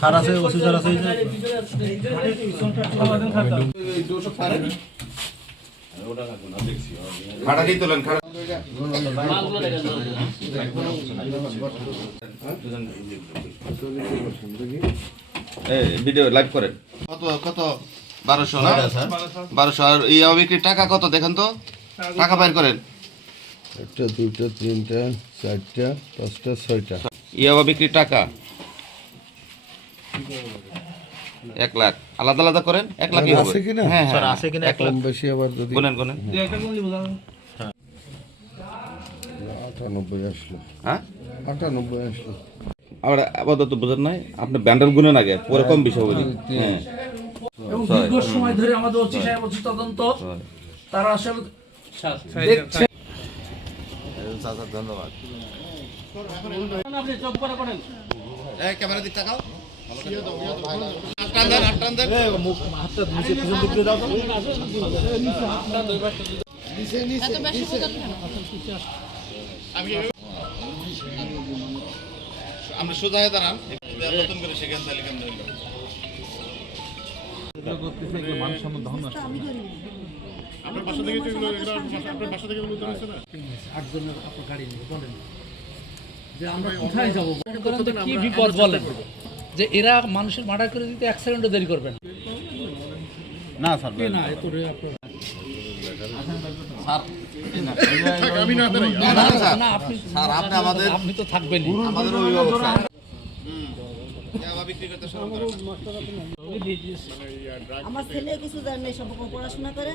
সার আছে ওষুধ সার আছে খাড়া দিয়ে তোলেন খাড়া ভিডিও লাইভ করেন কত কত 1200 না 1200 আর এই বিক্রির টাকা কত দেখেন তো টাকা বাইর করেন একটা দুইটা তিনটা চারটা পাঁচটা ছয়টা ইয়াবা বিক্রির টাকা 1 লাখ আলাদা আলাদা করেন 1 লাখই হবে আছে কিনা হ্যাঁ স্যার আছে কিনা এক লাখ কম বেশি আবার যদি গুনেন গুনেন 98 আসলো হ্যাঁ 98 আসলো আবার আপাতত বুঝেন নাই আপনি ব্যান্ডেল গুনেন আগে পরে কম বেশি হবে হ্যাঁ এবং দীর্ঘ সময় ধরে আমাদের ওসি সাহেব হচ্ছে তদন্ত তারা আসলে দেখছে ধন্যবাদ আপনি চোখ করে করেন এই ক্যামেরা দিক তাকাও টান দেন টান দেন মুখ হাতটা নিচে পিছন দিক দিয়ে দাও তো আমরা সোজা হয়ে দাঁড়ান নতুন করে সেখান থেকে আপনার বাসা থেকে এগুলো আপনার বাসা থেকে এগুলো হচ্ছে না 8 জনের আপনার গাড়ি নিয়ে বলেন যে আমরা কোথায় যাব কি বিপদ বলেন যে এরা মানুষের মার্ডার করে দিতে 1 সেকেন্ডও দেরি করবেন না স্যার না এত রে আপনার আমি না দাঁড়াই না আপনি স্যার আপনি আমাদের আপনি তো থাকবেনই আমাদের অভিভাবক স্যার ইয়াবা বিক্রি করতে শুরু করেন আমার ছেলে কিছু জানে সব পড়াশোনা করে